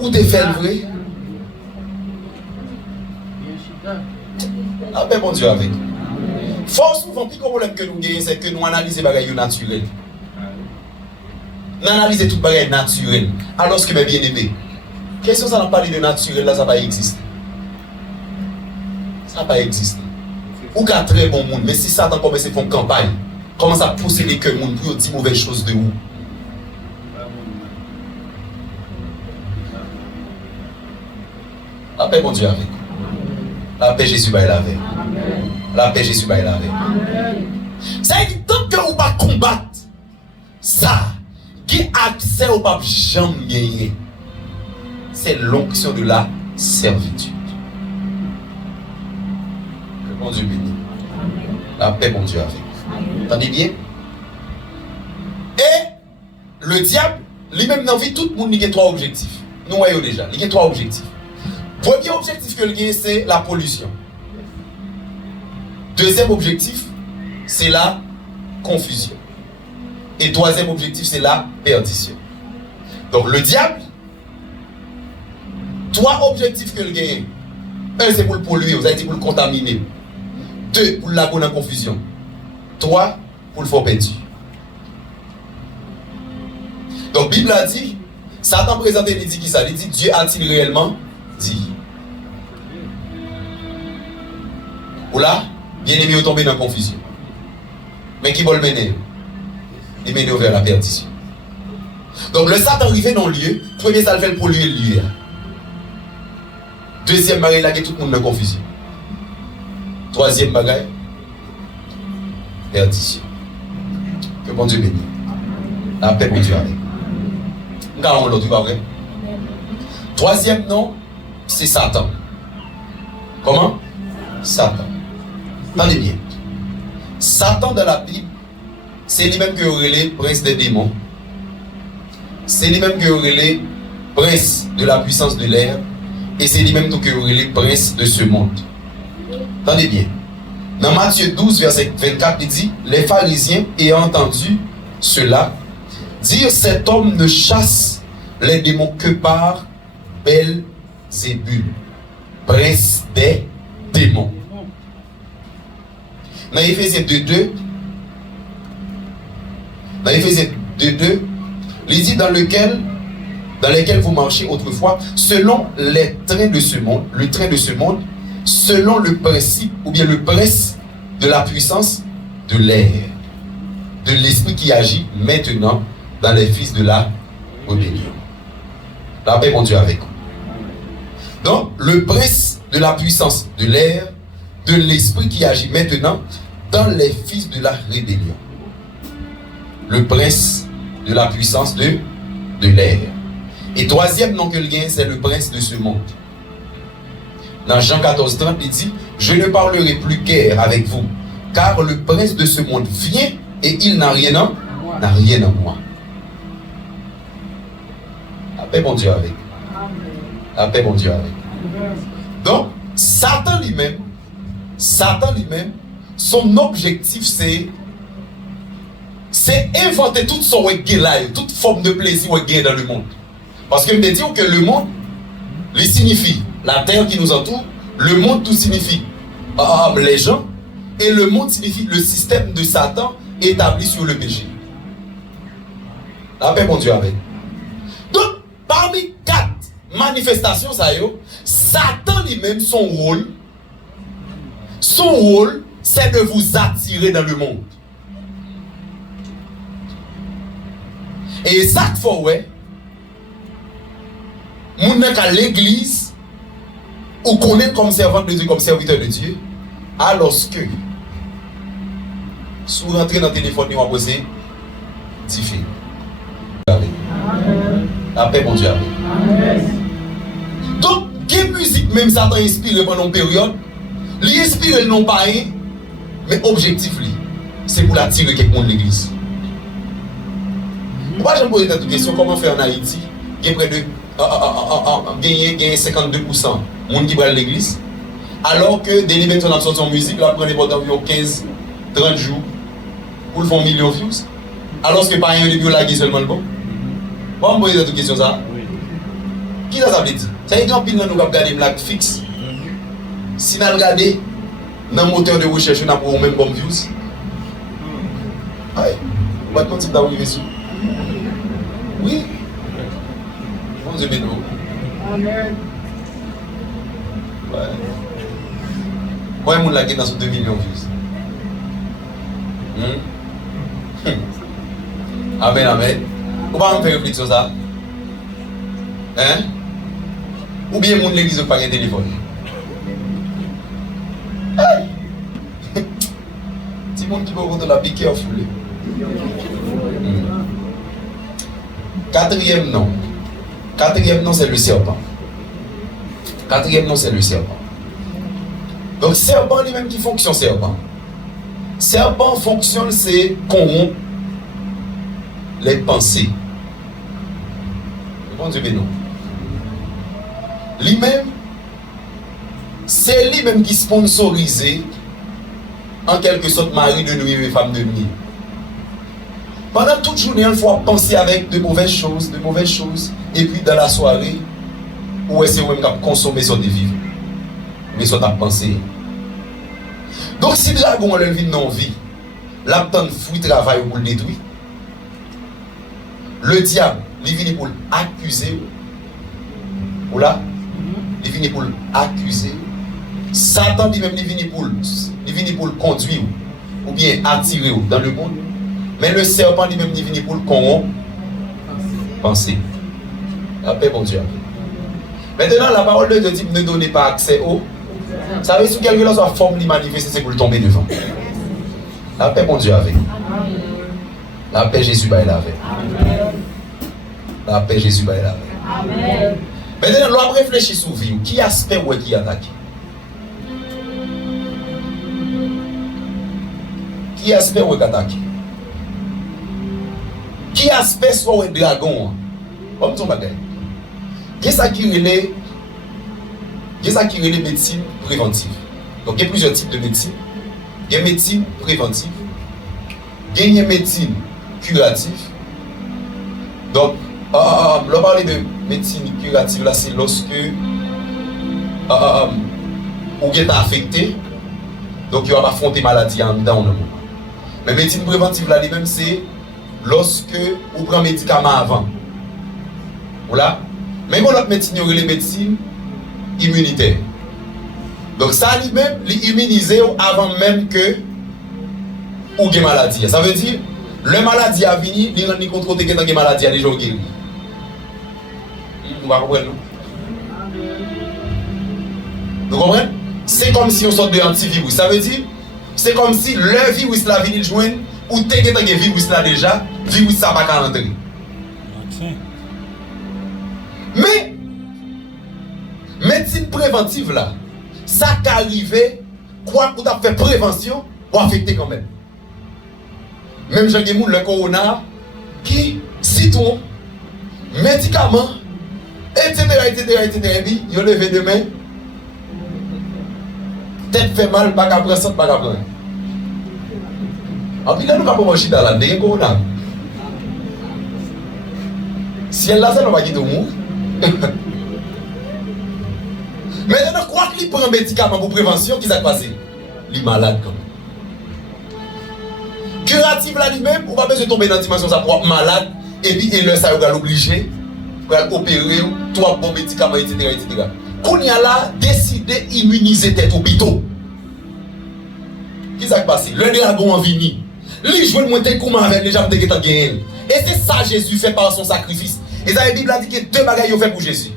Ou te fait le vrai. Ah ben, bon Dieu, avec. Fort souvent, le problème que nous gagnons, c'est que nous analysons les bagages naturels. Nous analysons tout bagage naturel. Alors que mes bien-aimés, question ça n'a pas de naturel, là, ça va exister. Ça va pas exister. Ou qu'un très bon monde, mais si Satan commence à faire une campagne, commence à pousser les cœurs monde pour dire mauvaises choses de vous. La paix, mon Dieu, avec. La paix, Jésus va y laver. La paix, Jésus va y laver. Ça veut dire, tant que vous ne pas combattre ça, qui a accès au pape jamais gagné, c'est l'onction de la servitude. Que mon Dieu bénisse. La paix, mon Dieu, avec. Entendez bien? Et le diable, lui-même dans la vie, tout le monde a trois objectifs. Nous voyons déjà, il y a trois objectifs. Premier objectif que le gagne, c'est la pollution. Deuxième objectif, c'est la confusion. Et troisième objectif, c'est la perdition. Donc le diable, trois objectifs que le gagne. Un, c'est pour le polluer, vous avez dit pour le contaminer. Deux, pour la bonne confusion. Trois, pour le faire perdu. Donc la Bible a dit, Satan présente, il dit qui ça? Il dit, Dieu a-t-il réellement dit? Ou là, bien aimé, tomber dans la confusion. Mais qui va le mener? Il mène vers la perdition. Donc le Satan arrive dans le lieu, premier ça le fait pour polluer le lieu. Deuxième bagaille, là, tout le monde dans la confusion. Troisième bagaille, perdition. Que bon Dieu bénisse. La paix pour Dieu avec. Nous avons l'autre, pas vrai? Troisième nom, c'est Satan. Comment? Satan. Attendez bien. Satan dans la Bible, c'est lui-même qui aurait les prince des démons. C'est lui-même qui aurait les prince de la puissance de l'air. Et c'est lui-même qui aurait les prince de ce monde. Attendez bien. Dans Matthieu 12, verset 24, il dit, les pharisiens ayant entendu cela, Dire cet homme ne chasse les démons que par Belzébul, prince des démons. Dans Éphésiens 2.2, il dit dans lesquels vous marchez autrefois, selon les trains de ce monde, le train de ce monde, selon le principe ou bien le prince de la puissance de l'air, de l'esprit qui agit maintenant dans les fils de la rébellion. La paix, mon Dieu, avec vous. Donc, le prince de la puissance de l'air, de l'esprit qui agit maintenant dans les fils de la rébellion. Le prince de la puissance de l'air. Et troisième nom que le gain, c'est le prince de ce monde. Dans Jean 14:30, il dit, je ne parlerai plus guère avec vous, car le prince de ce monde vient et il n'a rien en moi. La paix, mon Dieu, avec. La paix, mon Dieu, avec. Donc, Satan lui-même, son objectif, c'est inventer toute son toute forme de plaisir dans le monde. Parce que je me dis que le monde, il signifie la terre qui nous entoure, le monde tout signifie les gens, et le monde signifie le système de Satan établi sur le péché. La paix, mon Dieu, avec. Donc, parmi 4 manifestations, Satan lui-même, son rôle, c'est de vous attirer dans le monde. Et ça, il faut, mon à l'église, ou connaît comme servant de Dieu, comme serviteur de Dieu, alors que, si vous rentrez dans le téléphone, vous posez, diffé. La paix, mon Dieu. Donc, quelle musique même Satan inspire pendant une période, il inspire non pas un, mais objectif, c'est pour l'attirer quelqu'un de l'église. Pourquoi je me pose cette question, comment faire en Haïti? Il y a près de 52% de monde qui va à l'église, alors que des livres qui sont en musique, là, prennent environ 15-30 jours pour le faire 1 million de views, alors que par un début, là, qui seulement le bon. Pourquoi je me pose cette question ça? Qui ça veut dire? Ça veut dire qu'on peut regarder Black Fix. Si nous regardons dans le moteur de recherche, nous avons même bon views. Aïe, on va continuer d'arriver dessus. Oui. Bon Dieu béni. Amen. Ouais. Moi, je suis dans 2 millions de views. Amen, amen. Vous pouvez me faire réfléchir sur ça? Hein? Ou bien mon l'église n'a pas de téléphone? Aïe! Si mon qui va vous la piquer en foulée. Quatrième nom, c'est le serpent. Donc, serpent lui-même qui fonctionne, serpent. Serpent fonctionne, c'est corrompre les pensées. Bon Dieu béni. Lui-même, c'est lui-même qui sponsorise en quelque sorte mari de nuit et femme de nuit. Pendant toute journée, il faut penser avec de mauvaises choses, et puis dans la soirée, où est-ce que vous consommer sur des vivres, mais sur ta pensée. Donc si le dragon a vit dans la vie, l'abtend fruit travail pour le détruire, le diable, il vient pour l'accuser. Voilà, il vient pour l'accuser. Satan lui-même, il vient pour le conduire, ou bien attirer dans le monde. Mais le serpent lui-même il vient pour le corrompre. Pensez. La paix, mon Dieu. Maintenant, la parole de Dieu ne donne pas accès au. Ça veut dire que quelque chose soit forme de manifester, c'est pour le tomber devant. La paix, mon Dieu, avec. La paix, Jésus, va avec. La paix, Jésus, va avec. Maintenant, l'on réfléchit sur vie. Qui aspect ou qui attaque? Qui aspect ou qui attaque? Qui aspect soit un dragon? Comme ton bagage. Qu'est-ce qui relève médecine préventive? Donc, il y a plusieurs types de médecine. Il y a médecine préventive, il y a médecine curative, Donc, on parle de médecine curative, là, c'est lorsque vous êtes affecté, donc vous avez affronté maladie en dedans. Mais médecine préventive, là, même, c'est lorsque vous prenez un médicament avant. Voilà. Mais bon, l'autre médecine, il y a les médecines immunitaires. Donc, ça, lui-même, l'immuniser avant même que ou une maladie. Ça veut dire, le maladie a venu, il rend compte que une maladie a déjà guéri. Vous comprenez? Vous comprenez? C'est comme si on sort de antivirus. Ça veut dire, c'est comme si le virus là vient joindre ou t'es un virus là déjà, le virus ça va pas rentrer. Mais, médecine préventive là, ça qui arrive, quoi qu'on a fait prévention, pour affecter quand même. Même j'ai le corona, qui, citron, médicaments, etc. Ils ont levé demain. Tête fait mal, pas qu'à prendre ça, pas qu'à prendre. En plus, là, nous ne pouvons pas manger dans la dernière corona. Si elle l'a, ça ne va pas quitter au monde. Maintenant, quoi qu'il prend un médicament pour prévention, qui s'est passé? Il est malade quand même. Curative là lui-même, on va pas besoin de tomber dans la dimension ça pour être malade, et puis il ça va l'obliger, pour opérer, trois bons médicaments, etc. Qu'on y a là, décidé d'immuniser tête hôpitaux. Qui s'est passé? Le dragon en vini. Lui, je veux monter comment avec les gens qui ont gagné. Et c'est ça Jésus fait par son sacrifice. Et la Bible a dit que deux bagailles ont fait pour Jésus.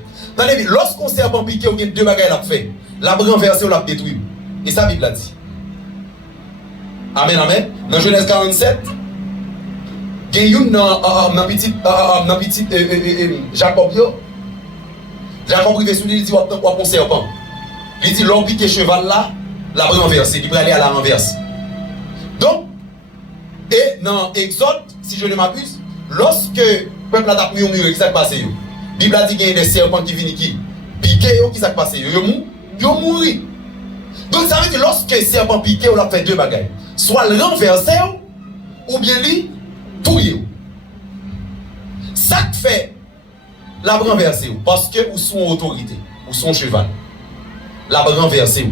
Lorsqu'on serpent piqué, on a deux bagailles l'a fait. La renversé ou l'a détruit. Et ça, la Bible a dit. Amen, amen. Dans Genèse 47, il y a une petite Jacob. Jacob privé sous lui, il dit on a un serpent. Il dit l'on piqué cheval là, la renversé. Il peut aller à la renverse. Donc, et dans Exode, si je ne m'abuse, lorsque le peuple a murmuré, qu'est-ce qui s'est passé? La Bible a dit qu'il y a des serpents qui viennent qui piquent, qu'est-ce qui s'est passé? Ils ont mouru. Donc ça veut dire lorsque le serpent piqué, on a fait deux bagailles. Soit le renverser ou bien lui touiller. Ça fait la renverser parce que vous sont autorité, ou son cheval. La renverser.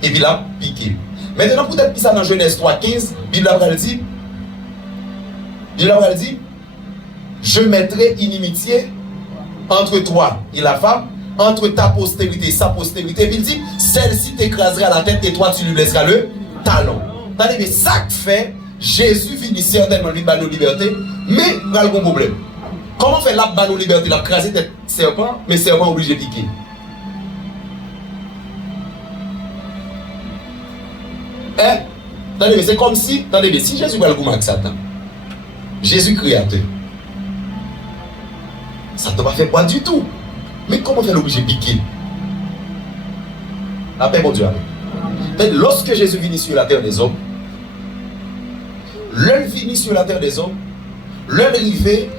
Et puis là, piqué. Maintenant, peut-être que ça dans Genèse 3,15, Bible a dit, je mettrai inimitié entre toi et la femme, entre ta postérité et sa postérité. Et puis il dit, celle-ci t'écrasera la tête et toi tu lui laisseras le talon. Mais ça fait, Jésus finit certainement lui de liberté, mais il y a un problème. Comment fait la balle de liberté? Il a crasé tête serpent, mais serpent obligé de piquer. Hein? Attendez, c'est comme si, si Jésus va le goûter avec Satan, Jésus créateur, ça ne t'a pas fait quoi du tout. Mais comment fait l'obligé de piquer? La paix, mon Dieu. Mais lorsque Jésus vient sur la terre des hommes, l'un vient sur la terre des hommes, l'un arrivé,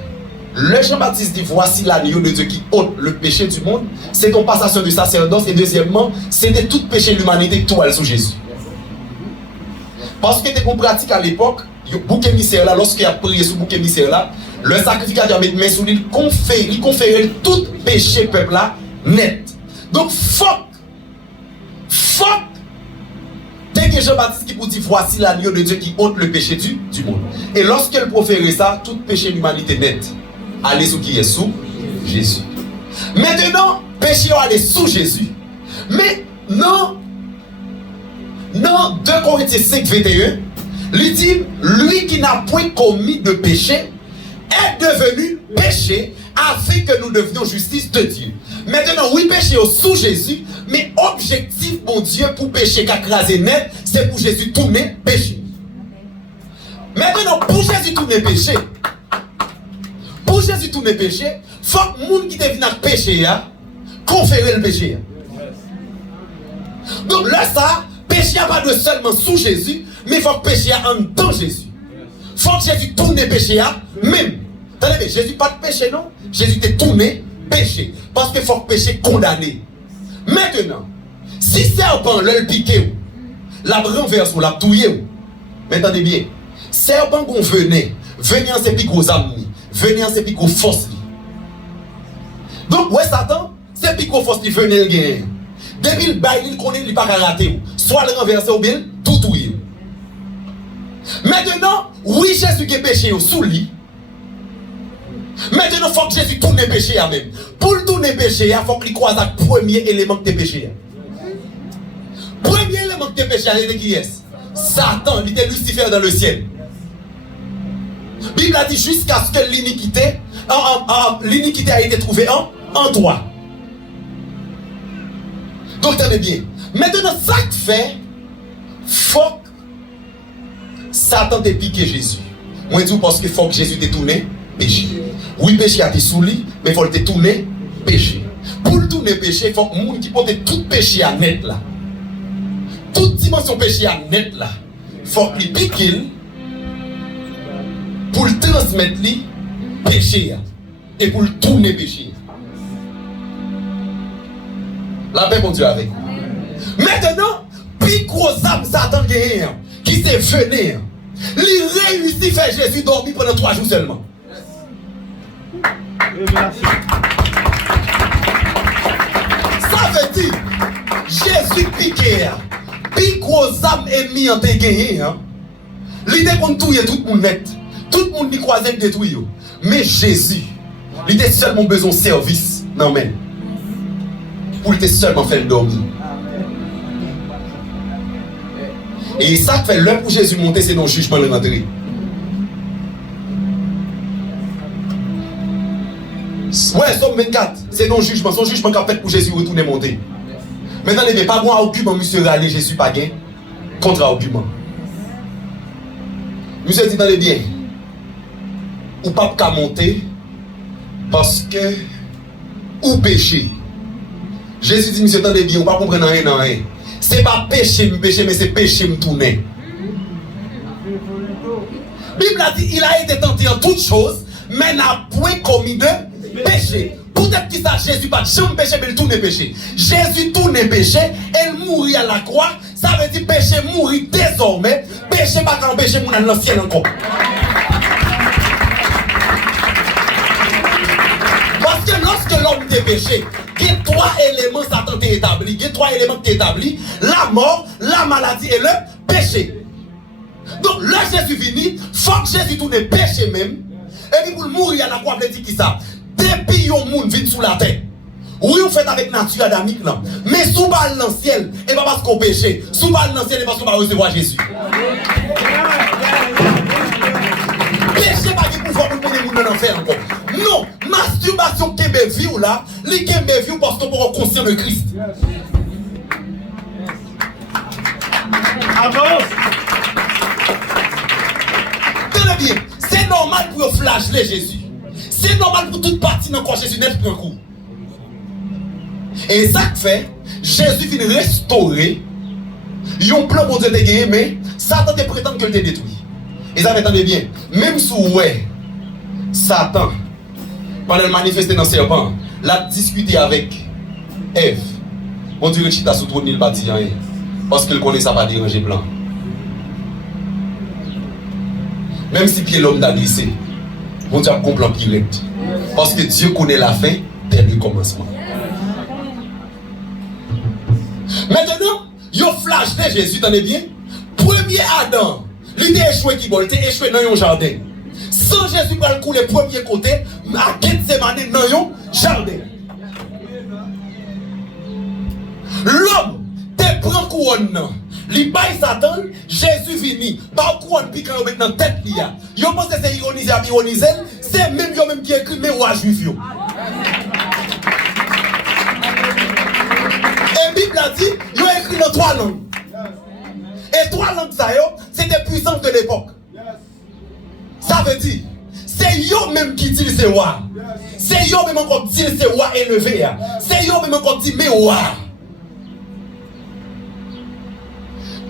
le Jean-Baptiste dit voici l'agneau de Dieu qui ôte le péché du monde. C'est une passation de sacerdoce. Et deuxièmement, c'était tout péché de l'humanité qui tout sous Jésus. Parce que tu pratique à l'époque, le bouc émissaire là, lorsqu'il a prié sur le bouc émissaire là, le sacrificateur met main sur lui, il conférait tout péché peuple là net. Donc fuck, dès que Jean-Baptiste qui vous dit voici l'agneau de Dieu qui ôte le péché du monde. Et lorsqu'elle proférait ça, tout péché de l'humanité net, allez sous qui est sous Jésus. Maintenant, péché allait sous Jésus. Mais non, 2 Corinthiens 5, 21, lui dit, lui qui n'a point commis de péché est devenu péché afin que nous devenions justice de Dieu. Maintenant, oui, péché au sous Jésus, mais objectif, mon Dieu, pour péché qu'a crasé net, c'est pour Jésus tourner péché. Maintenant, pour Jésus tourner péché, faut que le monde qui devient péché, conférer le péché. Donc là, ça, péché n'a pas de seulement sous Jésus, mais il faut que péché en dans Jésus. Il faut que Jésus tourne péché même. Attendez, Jésus pas de péché, non? Jésus t'est tourné péché. Parce qu'il faut que péché condamné. Maintenant, si serpent le piqué, la renverse ou la touillé, mais attendez bien, serpent qu'on venait en ses plus gros amis, venir c'est plus gros force. Donc, ouais, Satan, c'est plus gros force qui venait le gagner. Depuis le bail, il connaît, il pas rater. Soit le renverser ou bien, tout touiller. Maintenant, oui, Jésus qui est péché sous lui. Maintenant, il faut que Jésus tourne le péché à même. Pour le tourner le péché, il faut qu'il croise le premier élément de tes péchés. Premier élément de tes péchés, c'est qui est? Satan, il était Lucifer dans le ciel. La Bible a dit jusqu'à ce que l'iniquité a été trouvée en toi. Donc, tenez bien. Maintenant, ça que fait, faut que Satan te piqué Jésus. Moi, je dis parce qu'il faut que Jésus te tourne péché. Oui, péché a été sous lui, mais il faut le tourner péché. Pour le tourner péché, il faut que monde qui porte tout péché à net là. Toute dimension péché à net là. Il faut qu'il pique pour le transmettre lui péché et pour le tourner péché. La paix pour Dieu avec. Maintenant, puis gros âme Satan qui s'est venu, il réussit à faire Jésus dormir pendant 3 jours seulement. Ça veut dire, Jésus piqué, puis gros âme est mis en te gagné. L'idée qu'on touille tout le monde net. Tout le monde n'y croisait détruit. Mais Jésus, il a seulement besoin de service. Non, mais. Pour lui seulement faire dormir. Et ça fait l'heure pour Jésus monter, c'est dans le jugement de l'entrée. Ouais, Somme 24, c'est dans le jugement. Son jugement qu'a fait pour Jésus retourner monter. Maintenant, il n'y a pas bon argument, monsieur Rallé, Jésus pas gain. Contre-argument. Monsieur dit dans les biens, ou pas qu'à monter, parce que, ou péché. Jésus dit, monsieur, attendez bien, ou pas comprendre rien dans rien. C'est pas péché, mais c'est péché me tourner. Bible a dit, il a été tenté en toutes choses, mais n'a point commis de péché. Peut-être que ça, Jésus pas jamais péché, mais il tourne péché. Jésus tourne péché, elle mourit à la croix, ça veut dire péché mourit désormais, péché pas quand péché mourit dans le ciel encore. Parce que lorsque l'homme est péché, il y a 3 éléments Satan t'a établi. Il y a 3 éléments qui établis. La mort, la maladie et le péché. Donc là Jésus vini, il faut que Jésus tourne péché même. Et puis pour mourir à la croix, il dit qui ça? Depuis yon monde vit sous la terre. Oui, vous faites avec nature adamique là. Mais sous balle dans le ciel, et pas parce qu'on péché. Sous balle dans le ciel, et parce qu'on va recevoir Jésus. Péché pas qui pouvoir pour mener les gens dans l'enfer encore. Non, masturbation qui est vie là, li qui est vie parce qu'on peut conscient de Christ. Avance. Tenez bien, c'est normal pour flageller Jésus. C'est normal pour toute partie dans quoi Jésus n'est plus un coup. Et ça fait, Jésus vient restaurer un plan pour Dieu de gagner, mais Satan te prétend que le te détruit. Et ça m'entendez bien, même si ouais, Satan, pendant le manifester dans le serpent, l'a discuté avec Ève. On dirait que tu as sous trône, il va dire rien. Parce qu'il connaît ça va déranger plan. Même si pied l'homme d'a glissé, on Dieu comprend qu'il est. Parce que Dieu connaît la fin dès le commencement. Maintenant, il flash de Jésus, tenez bien. Premier Adam, il était échoué qui bon, il était échoué dans un jardin. Sans Jésus pour le coup, le premier côté, à Gethsemane dans un jardin. L'homme te prend couronne. Il baille Satan, Jésus vini. Par couronne, puis quand on met dans la tête, il pense que c'est ironiser, c'est même eux même qui écrit mais roi juif. Et Bible a dit, ils ont écrit dans 3 langues. Et 3 langues, c'est des puissances de l'époque. Ça veut dire, c'est eux même qui disent c'est roi. C'est eux même encore qui disent c'est roi élevé. C'est eux même encore qui disent mais roi.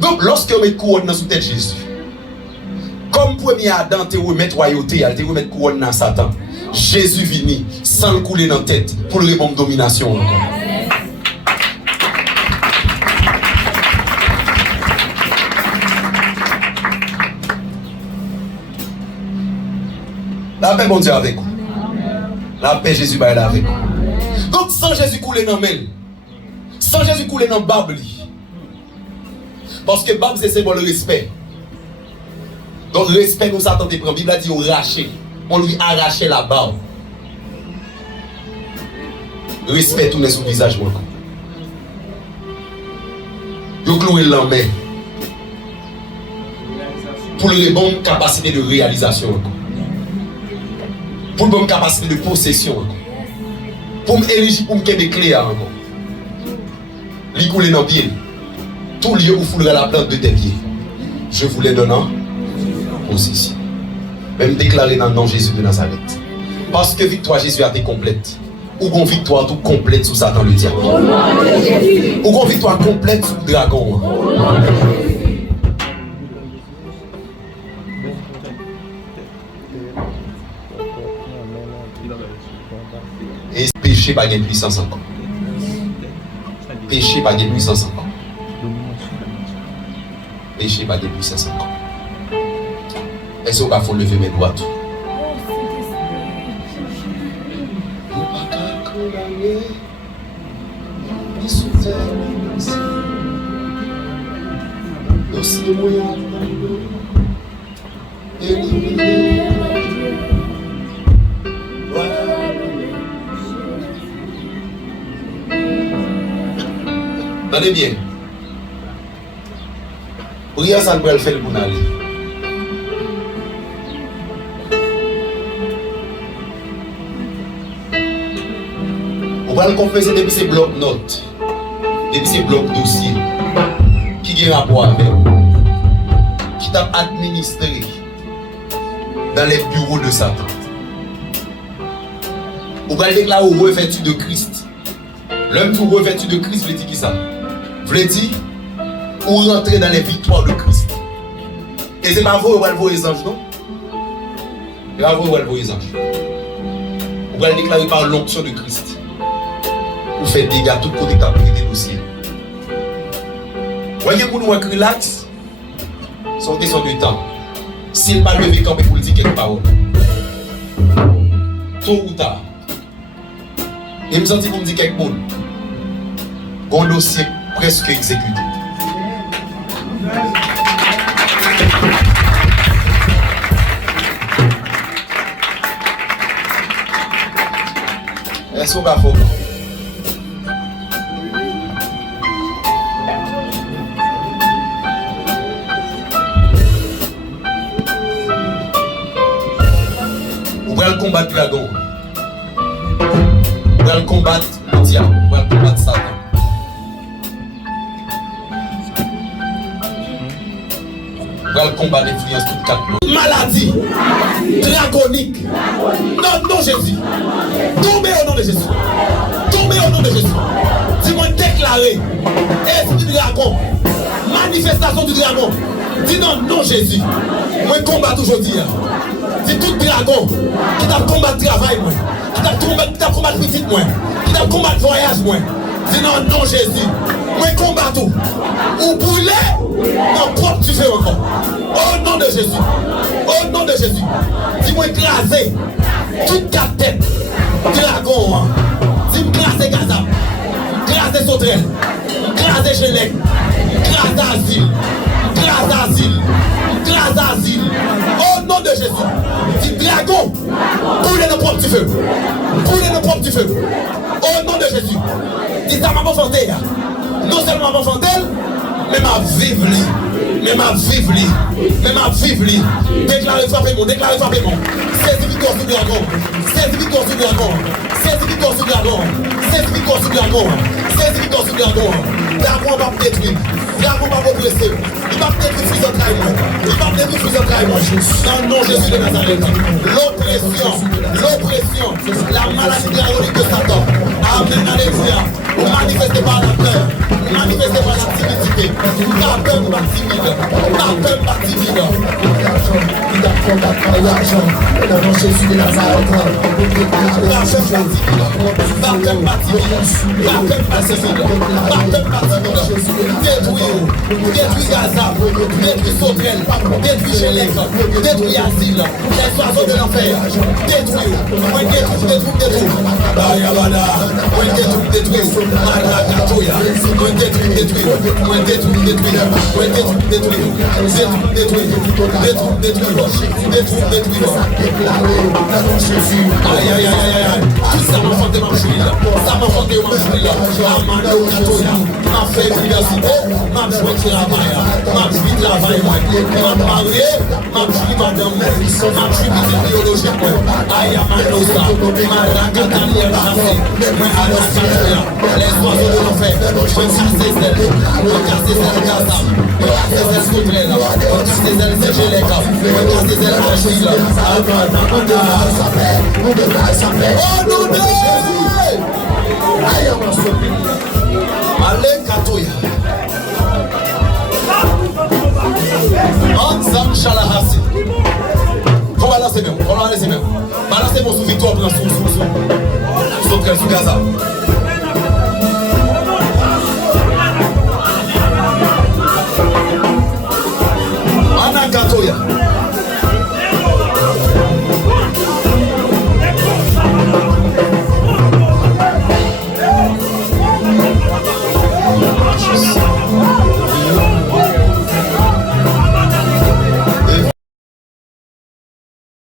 Donc, lorsque on met couronne dans sous tête Jésus, comme premier Adam te remettre royauté, te remettre couronne dans Satan, Jésus vini sans le couler dans la tête pour le répondre domination encore. La paix, bon Dieu, avec vous. La paix, Jésus, bah, elle est avec vous. Donc, sans Jésus couler dans le mail, sans Jésus couler dans le Bible, parce que Bible, c'est symbole de respect. Donc, respect, nous s'attendons prendre. La Bible a dit, on raché. On lui arrachait la barbe. Respect, tout n'est sur le visage, moi. Yo cloué l'emmène pour les bonnes capacités de réalisation, pour les bonnes capacités de possession, pour m'éligible pour me des clés encore. Li coulé dans pied. Tout lieu où foulera la plante de tes pieds. Je vous les donne en possession. Même déclaré dans le nom de Jésus de Nazareth. Parce que victoire Jésus a été complète. Ou une victoire tout complète sous Satan le diable. Ou une victoire complète sous le dragon. Et péché pas de puissance encore. Péché pas de puissance encore. Péché pas de puissance encore. Est-ce qu'on va faire lever mes doigts tout? Attendez bien. Prière, ça ne peut le faire pour aller. On va le confesser depuis ces blocs notes, depuis ces blocs dossiers, qui ont rapport avec, qui t'a administré dans les bureaux de Satan. On va le déclarer au revêtu de Christ. L'homme tout revêtu de Christ veut dire qui ça? Veut dire ou rentrer dans les victoires de Christ. Et c'est pas vous ou vous les anges, non? C'est pas vous ou vous les anges. On va le déclarer par l'onction de Christ. Pour faire des dégâts tout côté de dossier. Voyez pour nous relax, sortez son du temps. S'il pas levé quand pour dire quelques paroles. Tôt ou tard. Et me senti pour me dire quelques mots. Un dossier presque exécuté. Est-ce qu'on va faire? On va le combattre dragon. On va le combattre le diable. On va le combattre Satan. On va le combattre l'influence toute quatre. Maladie draconique. Non, Jésus. Tombez au nom de Jésus. Tombez au nom de Jésus. Dis-moi déclarer. Esprit du dragon. Manifestation du dragon. Dis non, Jésus. Moi combat aujourd'hui. C'est tout dragon qui t'a combattu travail, moi. Qui t'a combattu petit, moi. Qui t'a combattu voyage, moi. Dis non, Jésus. Moi combat tout. Ou brûler, non, propre tu fais encore. Au nom de Jésus. Au nom de Jésus. Dis-moi écraser toute quatre têtes. Dragon. Dis-moi écraser Gaza. Écraser Sauterelle. Écraser Chelec. Écraser Asile. Grâce asile. Grâce asile. Au nom de Jésus. Dis dragon. Coulez le propre du feu. Coulez le propre du feu. Au nom de Jésus. Dis ta maman fantelle. Non seulement maman fantelle, mais ma vive li. Mais ma vive li. Mais ma vive li. Déclarez frappez-moi. Déclarez frappez-moi. C'est victoire sur dragon. C'est victoire sur dragon. C'est victoire sur dragon. C'est victoire sur dragon. C'est victoire sur dragon. Dragon va me détruire. Dragon va m'oppresser. Il va me détruire sur un traîneau. Il va me détruire sur un traîneau. Dans le nom de Jésus de Nazareth. L'oppression, la maladie dragonique de Satan. Amen, alléluia. Vous manifestez par la peur. manifesté par la timidité. Pas peur de ma timide. Pas peur de ma timide. Jésus de Nazareth. Détruis Gaza, détruis Sautrel, détruis Gélec, détruis Asile, les oiseaux de l'enfer, détruis, détruis. Bayabada, détruis, Marakatoya, détruis, aïe, aïe, aïe, aïe, tout ça m'a fait ma chouille, ça m'a fait ma chouille, Amanda Katoya, m'a fait l'université, m'a joué de travail, m'a joué de travail, m'a marié, m'a joué madame, m'a joué de biologie, aïe, Amanda Osa, m'a rakatani chassé, m'a rakatania, les oiseaux de l'enfer, m'a cassé celle, Gaza, m'a cassé celle Sautrel, m'a cassé celle Gélec, m'a cassé celle Achille, oh non, allez, Katoya. Anzam Shalahasi. Voilà, c'est bien. Voilà, c'est bien. Voilà, c'est bon, sous victoire, sous Gaza.